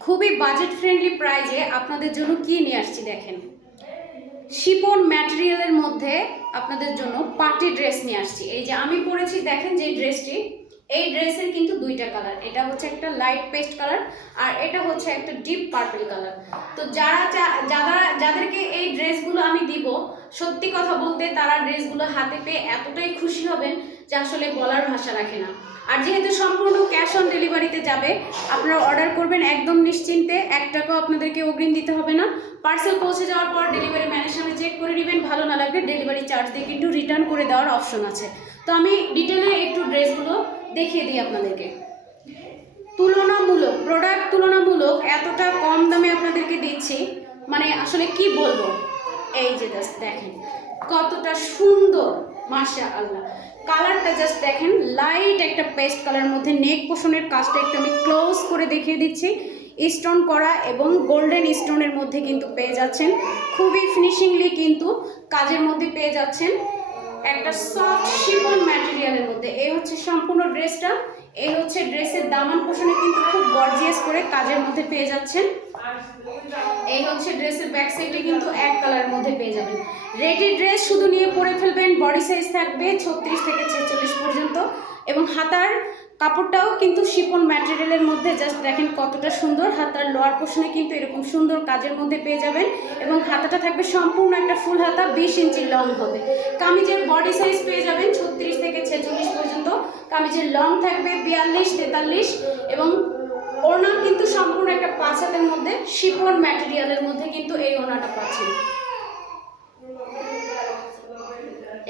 খুবই budget friendly প্রাইজে আপনাদের জন্য কি নিয়ে আসছি দেখেন। শিপন ম্যাটেরিয়ালের মধ্যে আপনাদের জন্য পার্টি ড্রেস নিয়ে আসছি। এই যে আমি পরেছি দেখেন যে ড্রেসটি, এই ড্রেসের কিন্তু দুইটা কালার, এটা হচ্ছে একটা লাইট পেস্ট কালার আর এটা হচ্ছে একটা ডিপ পার্পল কালার। তো যাদেরকে এই ড্রেসগুলো আমি দিব, সত্যি কথা বলতে তারা ড্রেসগুলো হাতে পেয়ে এতটাই খুশি হবেন যে আসলে বলার ভাষা রাখে না। আর যেহেতু সম্পূর্ণ ক্যাশ অন ডেলিভারিতে যাবে, আপনারা অর্ডার করবেন একদম নিশ্চিন্তে, 1 টাকাও আপনাদেরকে অগ্রিম দিতে হবে না। পার্সেল পৌঁছে যাওয়ার পর ডেলিভারি ম্যানের সামনে চেক করে নেবেন, ভালো না লাগলে ডেলিভারি চার্জ দিয়ে কিন্তু রিটার্ন করে দেওয়ার অপশন আছে। তো আমি ডিটেলে একটু ড্রেসগুলো দেখিয়ে দিই আপনাদেরকে। তুলনামূলক প্রোডাক্ট, তুলনামূলক এতটা কম দামে আপনাদেরকে দিচ্ছি, মানে আসলে কি বলবো। এই যে জাস্ট দেখেন কতটা সুন্দর, মাশাআল্লাহ। কালারটা জাস্ট দেখেন, লাইট একটা পেস্ট কালার মধ্যে নেক পোষণের কাজটা একটু আমি ক্লোজ করে দেখিয়ে দিচ্ছি। স্টোন করা এবং গোল্ডেন স্টোনের মধ্যে কিন্তু পেয়ে যাচ্ছেন, খুবই ফিনিশিংলি কিন্তু কাজের মধ্যে পেয়ে যাচ্ছেন একটা সফট শিফন ম্যাটেরিয়ালের মধ্যে। এই হচ্ছে সম্পূর্ণ ড্রেসটা। এই হচ্ছে ড্রেসের দামান পোষণে কিন্তু খুব গর্জিয়াস করে কাজের মধ্যে পেয়ে যাচ্ছেন। এই হচ্ছে ড্রেসের ব্যাক সাইডে কিন্তু এক কালারের মধ্যে পেয়ে যাবেন। রেডি ড্রেস শুধু নিয়ে পরে ফেলবেন। বডি সাইজ থাকবে 36 থেকে 46 পর্যন্ত এবং হাতার কাপড়টাও কিন্তু শিফন ম্যাটেরিয়ালের মধ্যে। জাস্ট দেখেন কতটা সুন্দর। হাতার লোয়ার পোর্শনে কিন্তু এরকম সুন্দর কাজের মধ্যে পেয়ে যাবেন এবং হাতাটা থাকবে সম্পূর্ণ একটা ফুল হাতা, 20 ইঞ্চি লং হবে। কামিজের বডি সাইজ পেয়ে যাবেন 36 থেকে 46 পর্যন্ত। কামিজের লং থাকবে 42, 43 এবং ওড়না কিন্তু সম্পূর্ণ একটা 5 হাতের মধ্যে শিফন ম্যাটেরিয়ালের মধ্যে কিন্তু এই ওড়নাটা পাচ্ছেন।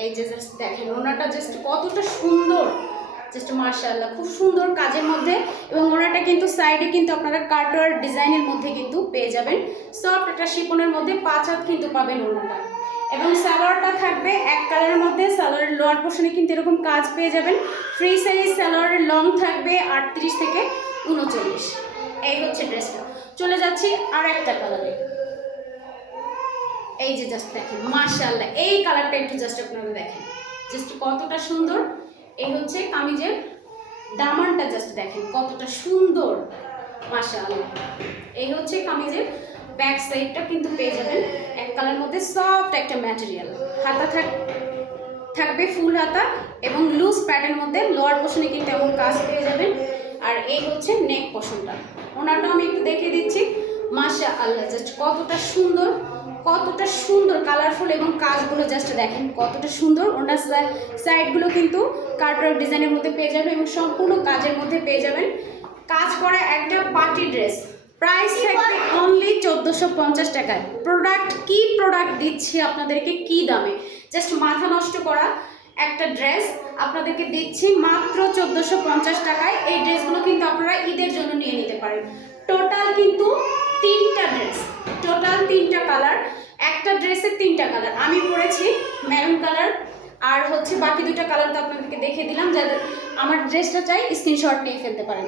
এই যে জাস্ট দেখেন ওড়নাটা জাস্ট কতটা সুন্দর, জাস্ট মাশাআল্লাহ, খুব সুন্দর কাজের মধ্যে। এবং ওড়নাটা কিন্তু সাইডে কিন্তু আপনারা কাটওয়ার্ক ডিজাইনের মধ্যে কিন্তু পেয়ে যাবেন। সফট একটা শিফনের মধ্যে 5 হাত কিন্তু পাবেন ওড়নাটা। এবং সালোয়ারটা থাকবে এক কালারের মধ্যে। সালোয়ারের লোয়ার পোর্শনে কিন্তু এরকম কাজ পেয়ে যাবেন। ফ্রি সাইজ সালোয়ারের লং থাকবে 38 থেকে 39। এই হচ্ছে ড্রেসটা। চলে যাচ্ছি আর একটা কালারে। এই যে জাস্ট দেখেন মাশাআল্লাহ, এই কালারটা একটু জাস্ট আপনারা দেখেন, জাস্ট কতটা সুন্দর। এই হচ্ছে কামিজের দামানটা, জাস্ট দেখেন কতটা সুন্দর, মাশাআল্লাহ। এই হচ্ছে কামিজের ব্যাক সাইডটা কিন্তু পেয়ে যাবেন এক কালার মধ্যে সফট একটা ম্যাটেরিয়াল। হাতা থাকবে ফুল হাতা এবং লুজ প্যাটার্নের মধ্যে। লোয়ার পোর্শনে কিন্তু এমন কাজ পেয়ে যাবেন। আর এই হচ্ছে নেক পোর্শনটা। ওনাটা আমি একটু দেখিয়ে দিচ্ছি, মাশাআল্লাহ, জাস্ট কতটা সুন্দর, কতটা সুন্দর কালারফুল এবং কাজগুলো জাস্ট দেখেন কতটা সুন্দর। ওনার সাইডগুলো কিন্তু কাটওয়ার্ক ডিজাইনের মধ্যে পেয়ে যাবেন এবং সম্পূর্ণ কাজের মধ্যে পেয়ে যাবেন। কাজ করা একটা পার্টি ড্রেস, প্রাইস থাকবে অনলি 1450 টাকায়। প্রোডাক্ট দিচ্ছি আপনাদেরকে কি দামে, জাস্ট মাথা নষ্ট করা একটা ড্রেস আপনাদেরকে দিচ্ছি মাত্র 1450 টাকায়। এই ড্রেসগুলো কিন্তু আপনারা ঈদের জন্য নিয়ে নিতে পারেন। টোটাল কিন্তু 3টা ড্রেস, টোটাল 3টা কালার, একটা ড্রেসের 3টা কালার। আমি পরেছি মেরুন কালার আর হচ্ছে বাকি 2টা কালার তো আপনাদেরকে দেখিয়ে দিলাম। যাদের আমার ড্রেসটা চাই স্ক্রিনশট নিয়ে ফেলতে পারেন।